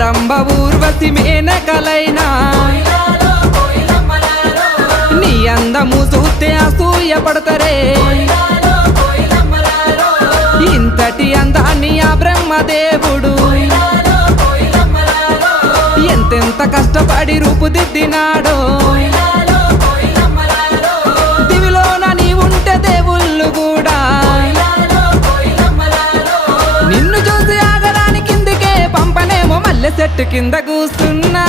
రంభ ఊర్వశి మేనకలైనా నీ అందము చూస్తే అసూయ పడతారే ఇంతటి అందాన్ని ఆ బ్రహ్మదేవుడు ఎంతెంత కష్టపడి రూపుదిద్దినాడో దివిలోన నీ ఉంటే దేవుళ్ళు కూడా నిన్ను చూసి ఆగరాని కిందికే పంపనేమో మల్లె చెట్టు కింద కూస్తున్నా